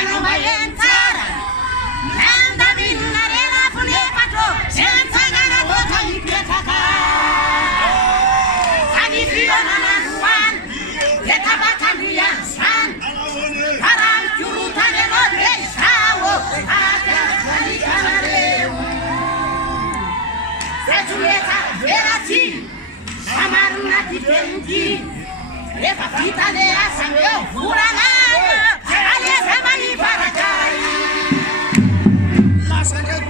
che non vai a entrare, nanda vinnare la funepatro, senza gara tutta in pietà. Sani fiona na ruan, che tabacandian san, paran chiuruta nello destavo, a terra di canareu. Se giulietta verati, amarna di venti, le papita le asambeo furanare, alle semani paragai. La sangre.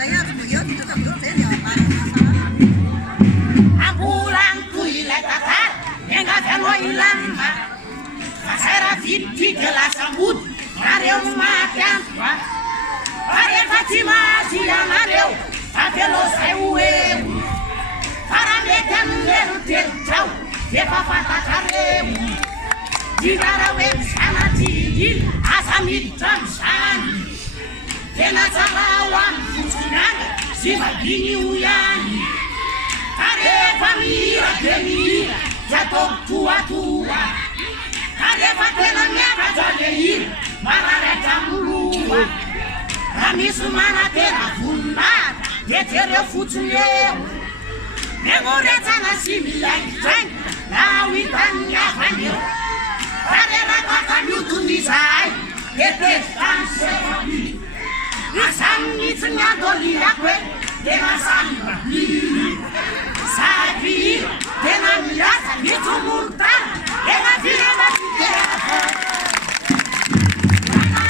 Saya beliau itu tak betul saya ambulan kuile tatar enggak kalau hilang saya fiti kelas sambut areu makan are Fatima siang areu apelo seue para mekan tel tau de papa takareu digara web sana tigi asami tamsan tena salawan fusunanga si magini uyani are família temira já tô tua are fatena minha vajoleir marareta mulua ramisu mana tena funda detere futuneu negoreta na simila tang na witanya fanyo are rakaka nyutunizai ete tanse fabi Asami tnya doli akwe tena samba sabi tena miasa mitumulta tena firma tena ana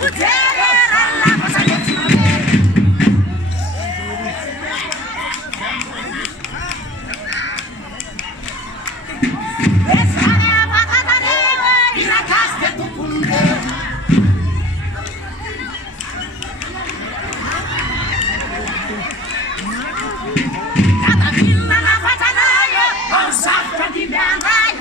kutere ralla pasageti esana patadare ina kaste tupunde Safra di Bandai,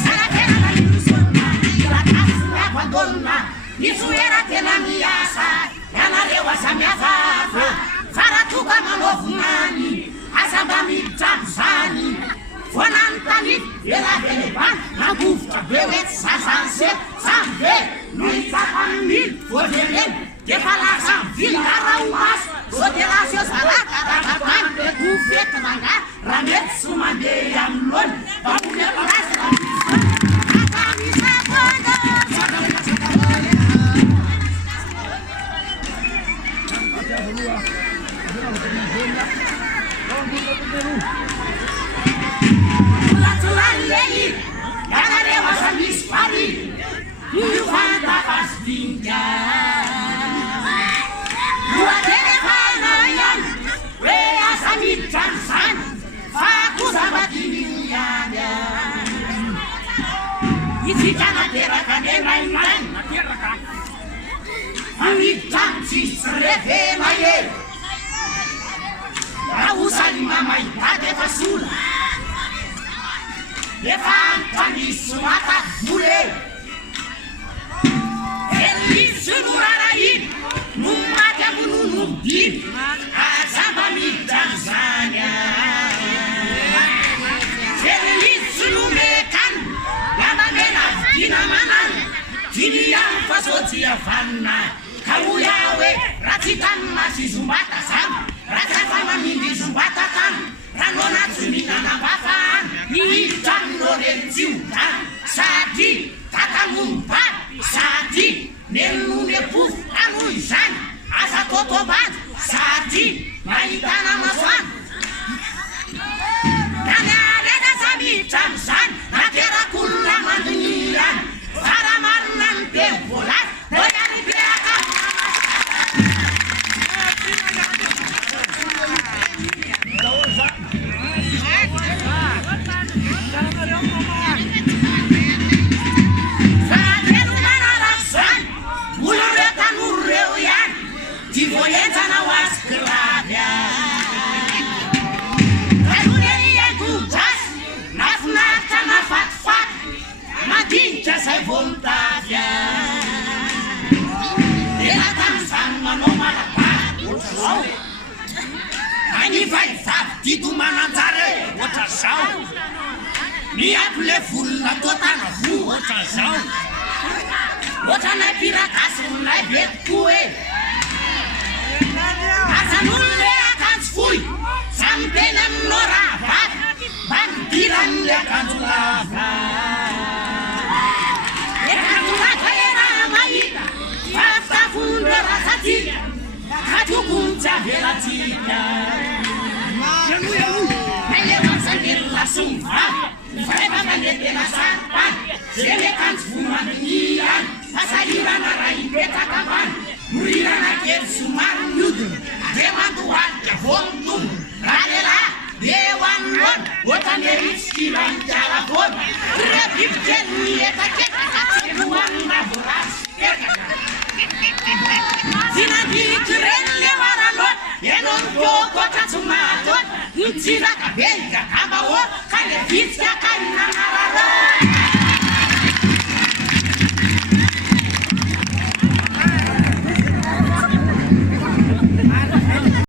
sarà che la illusione, la casa qua donna, mi suera che la mia sa, e la rewa sa mia fafa, farà tu come lo funani, asamba mi tamsani, fonantani, e la veleban, la buffa, bevet sa sanse, sambe, lui sa fammi, fodelen, che fa la sanfil, cara umas, sotela se sala, cara pan, e buffet manga, ramet sumande yang lon, babunya panas, kami sabodo. Tulan lei, yang ada masa mispari, lupa pas tinggal. Dua telefona yang, wea samit transan. Faku sahabat ini ada. Isi jangan terakan main-main. Amit canci sereve maye. Rausan mamai pada pasul. Levantan di sumata mule. Elis sunurarain. Numata bununubin. Asaba mitanzanya. Kinamanan, kini yang fasoti afana, kau yawe ratitan masih zumbata sam, rata fama mindi zumbata tam, ranona tsumina nabafan, itan lorenziutan, sadi takamumpat, sadi nenune puf anuisan, asa totobat, sadi maitana maswan. Nana ada sabi tamsan, natera kulla mandunian, para manan tempolat, doyari biaka. Sateru manarasan, ulureta nurreuyan, divoyeta na waskelabia. Ani vehivavy dito mananjara ohatra zao miampy le volona totana vo ohatra zao ohatra nay mpirakasy nay betiko hoe azan'olo le akanjo fohy samy teny aminao raha vavy mba midira amin'le akanjo lava akanjo lava e raha mahita fa fitafondro e rasatika ka tokony tsy avelatsika Alevanzangelina sumva, Vreva manetena sarpa, Zelekans fumanian, Pasarira na raipeta kaban, Murira na kersumar nudum, Demanduan javondum, Radela, Dewan Lon, Wotaneritski lan Jalapon, Repip Jenieta Keka, Seduan Naburas, Zinadi Kirelle Varanot, Yenon Yoko Tatsumatot, Ntsira Kabelka Kabawo, Kalefitska